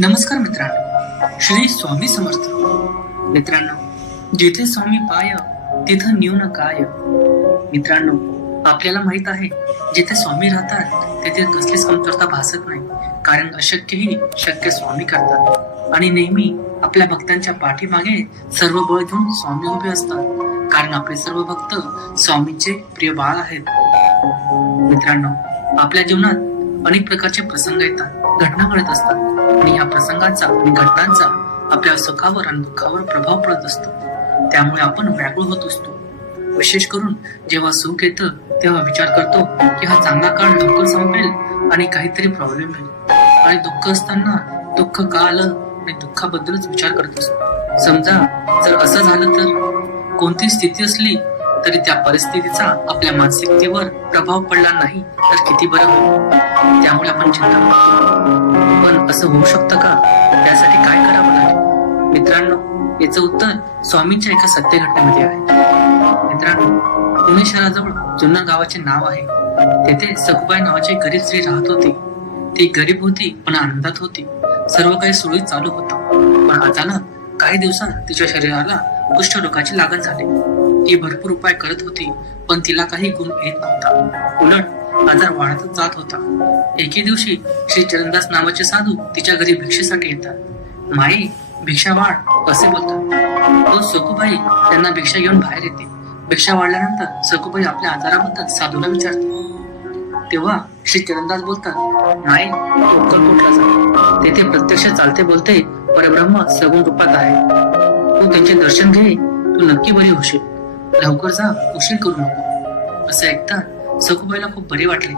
नमस्कार मित्रांनो. श्री स्वामी समर्थ. मित्रांनो जिथे स्वामी पाय तिथं न्यून काय? मित्रांनो आपल्याला माहीत आहे जिथे स्वामी राहतात तिथे कसलीच कमतरता भासत नाही. कारण अशक्यही शक्य स्वामी करतात. आणि नेहमी आपल्या भक्तांच्या पाठीमागे सर्व बळ घेऊन स्वामी उभे असतात. कारण आपले सर्व भक्त स्वामींचे प्रिय बाळ आहेत. मित्रांनो आपल्या जीवनात अनेक प्रकारचे प्रसंग येतात. घटना घडत असतात. आणि या प्रसंगाचा आणि घटनांचा आपल्या सुखावर आणि दुःखावर प्रभाव पडत असतो. त्यामुळे आपण व्याकुळ होत असतो. विशेष करून जेव्हा सुख येतं तेव्हा विचार करतो की हा चांगला काळ लवकर संपेल आणि काहीतरी प्रॉब्लेम येईल. आणि दुःख असताना दुःख का आलं आणि दुःखाबद्दलच विचार करत असतो. समजा जर असं झालं तर कोणती स्थिती असली तरी त्या परिस्थितीचा आपल्या मानसिकतेवर प्रभाव पडला नाही तर किती बरं होईल? त्यामुळे आपण चिंता करतो पण असं होऊ शकतं का? त्यासाठी काय करावं लागेल? मित्रांनो याचं उत्तर स्वामींच्या एका सत्य घटनेमध्ये आहे. मित्रांनो पुणे शहराजवळ जुन्नर गावाचे नाव आहे. तेथे सखुबाई नावाची गरीब स्त्री राहत होती. ती गरीब होती पण आनंदात होती. सर्व काही सुरळीत चालू होतं. पण अचानक काही दिवसात तिच्या शरीराला कुष्ठरोगाची लागण झाली. ती भरपूर उपाय करत होती पण तिला काही गुण येत नव्हता. उलट आजार वाढतच जात होता. एके दिवशी श्री चरणदास नावाचे साधू तिच्या घरी भिक्षेसाठी येतात. माई भिक्षा वाढ असे बोलतात. तो सखूबाई त्यांना भिक्षा घेऊन बाहेर येते. भिक्षा वाढल्यानंतर सखूबाई आपल्या आजाराबद्दल साधूला विचारते. तेव्हा श्री चरणदास बोलतात नाही अक्कलकोटला जा तेथे प्रत्यक्ष चालते बोलते परब्रह्म सगुण रूपात आहे. तू त्यांचे दर्शन घे तू नक्की बरी होशील. लवकर जा उशीर करू नको. असं ऐकता सखूबाईला खूप बरे वाटले.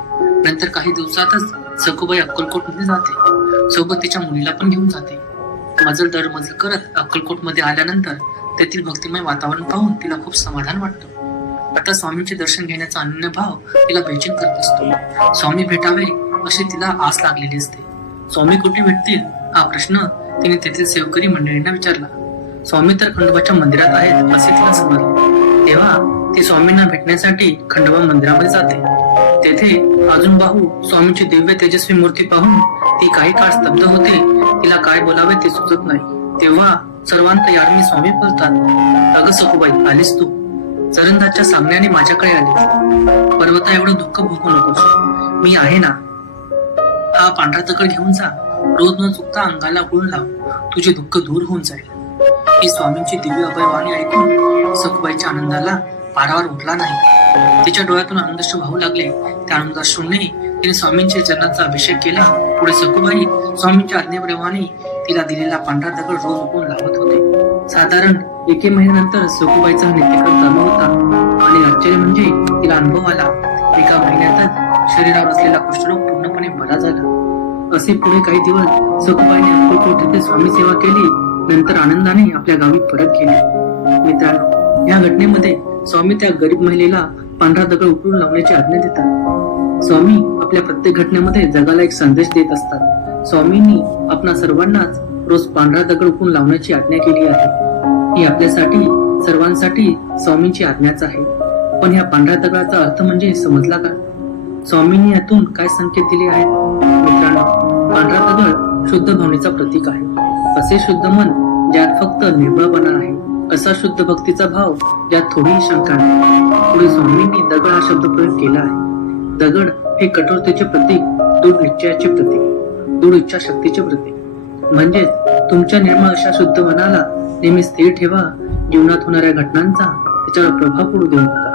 नंतर काही दिवसातच सखूबाई अक्कलकोटमध्ये जाते. सोबत तिच्या मुलीला पण घेऊन जाते. मजल दर मजल करत अक्कलकोटमध्ये आल्यानंतर तेथील भक्तिमय वातावरण पाहून तिला खूप समाधान वाटतं. आता स्वामींचे दर्शन घेण्याचा अनन्य भाव तिला बेचैन करत असतो. स्वामी भेटावे अशी तिला आस लागलेली असते. स्वामी कुठे भेटतील? हा प्रश्न तिने तेथील सेवकरी मंडळींना विचारला. स्वामी तर खंडोबाच्या मंदिरात आहेत असे तिला समजले. तेव्हा ती स्वामींना भेटण्यासाठी खंडोबा मंदिरामध्ये जाते. तेथे अजून बाहू स्वामींची दिव्य तेजस्वी मूर्ती पाहून ती काही काळ स्तब्ध होते. तिला काय बोलावे ते सुचत नाही. तेव्हा सर्वांत यारमी स्वामी बोलतात अगं सखूबाई आलीस तू? चरणदाच्या सांगण्याने माझ्याकडे आली पर्वता एवढं दुःख भोगू नकोस. मी आहे ना. हा पांढरा दगड घेऊन जा. रोज न चुकता अंगाला गुण लाव. तुझे दुःख दूर होऊन जाईल. ही स्वामींची दिव्य अभयवाणी ऐकून सखुबाईच्या आनंदाला पारावर उठला नाही. तिच्या डोळ्यातून आनंदश्रू वाहू लागले. त्या आनंदाश्रूंनी तिने स्वामींच्या चरणाचा अभिषेक केला. पुढे सखुबाई स्वामींच्या आज्ञेप्रमाणे तिला दिलेला पांढरा दगड रोज उगवून लावत होते. साधारण एके महिन्यानंतर सखुबाईचा नित्यक्रम चालू होता. आणि आश्चर्य म्हणजे तिला अनुभव आला. एका महिन्यातच शरीरावर असलेला कुष्ठरोग पूर्णपणे बरा झाला. असे पुढे काही दिवस सखुबाईने अक्कलकोट येथे स्वामी सेवा केली. नंतर आनंदाने आपल्या गावी परत गेले. मित्रांनो या घटनेमध्ये स्वामी त्या गरीब महिलेला पांढरा दगड उकळून लावण्याची आज्ञा देतात. स्वामी आपल्या प्रत्येक घटनेमध्ये जगाला एक संदेश देत असतात. स्वामींनी आपणा सर्वांनाच रोज पांढरा दगड उकळून लावण्याची आज्ञा केली आहे. ही आपल्यासाठी सर्वांसाठी स्वामींची आज्ञाच आहे. पण ह्या पांढऱ्या दगडाचा अर्थ म्हणजे समजला का? स्वामींनी यातून काय संकेत दिले आहेत? मित्रांनो पांढरा दगड शुद्ध भावनेचा प्रतीक आहे. असे शुद्ध मन ज्यात फक्त निर्मळपणा आहे असा शुद्ध भक्तीचा भाव ज्यात थोडीही शंका नाही पुढे स्वामींनी दगड हा शब्द प्रयोग केला आहे. दगड हे कठोरतेचे प्रतीक दृढ निश्चयाचे प्रतीक दृढ इच्छा शक्तीचे प्रतीक. म्हणजेच तुमच्या निर्मळ अशा शुद्ध मनाला नेहमी स्थिर ठेवा जीवनात होणाऱ्या घटनांचा त्याच्यावर प्रभाव पडू देऊ नका.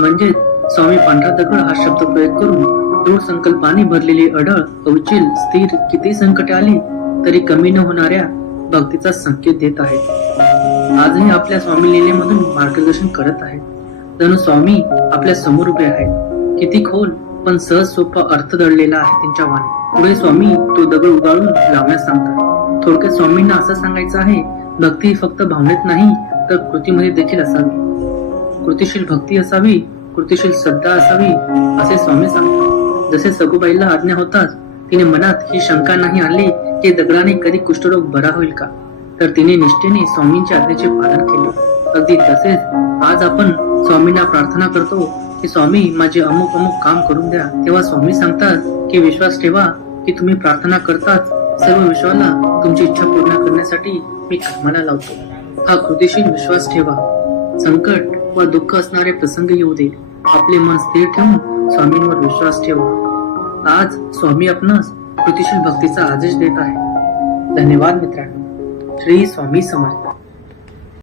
म्हणजेच स्वामी पांढरा दगड हा शब्द प्रयोग करून दृढ संकल्पाने भरलेली अडळ अवचिल स्थिर किती संकटे आली तरी कमी न होणाऱ्या भक्तीचा संकेत देत आहेत. आजही आपल्या स्वामी लिलेमधून मार्गदर्शन करत आहेत. जणू स्वामी आपल्यासमोर उभे आहेत. किती खोल पण सहज सोपा अर्थ दडलेला आहे त्यांच्या वाणी. पुढे स्वामी तो दगड उगाळून लावण्यास सांगतात. थोडक्यात स्वामींना असं सांगायचं आहे भक्ती फक्त भावनेत नाही तर कृतीमध्ये देखील असावी. कृतीशील भक्ती असावी कृतीशील श्रद्धा असावी असे स्वामी सांगतात. जसे सगुबाईला आज्ञा होताच तिने मनात ही शंका नाही आणली की दगडाने कधी कुष्ठरोग बरा होईल का? तर तिने निष्ठेने स्वामींच्या आज्ञेचे पालन केले. अगदी तसेच आज आपण स्वामींना प्रार्थना करतो की स्वामी माझे अमुक अमुक काम करून द्या. तेव्हा स्वामी सांगतात की विश्वास ठेवा की तुम्ही प्रार्थना करताच सर्व विश्वाला तुमची इच्छा पूर्ण करण्यासाठी मी कामाला लावतो. हा कृतीशील विश्वास ठेवा. संकट व दुःख असणारे प्रसंग येऊ दे. आपले मन स्थिर ठेवून स्वामींवर विश्वास ठेवा. आज स्वामी आपणास कृतिशील भक्तीचा आदेश देत आहे. धन्यवाद मित्रांनो. श्री स्वामी समर्थ.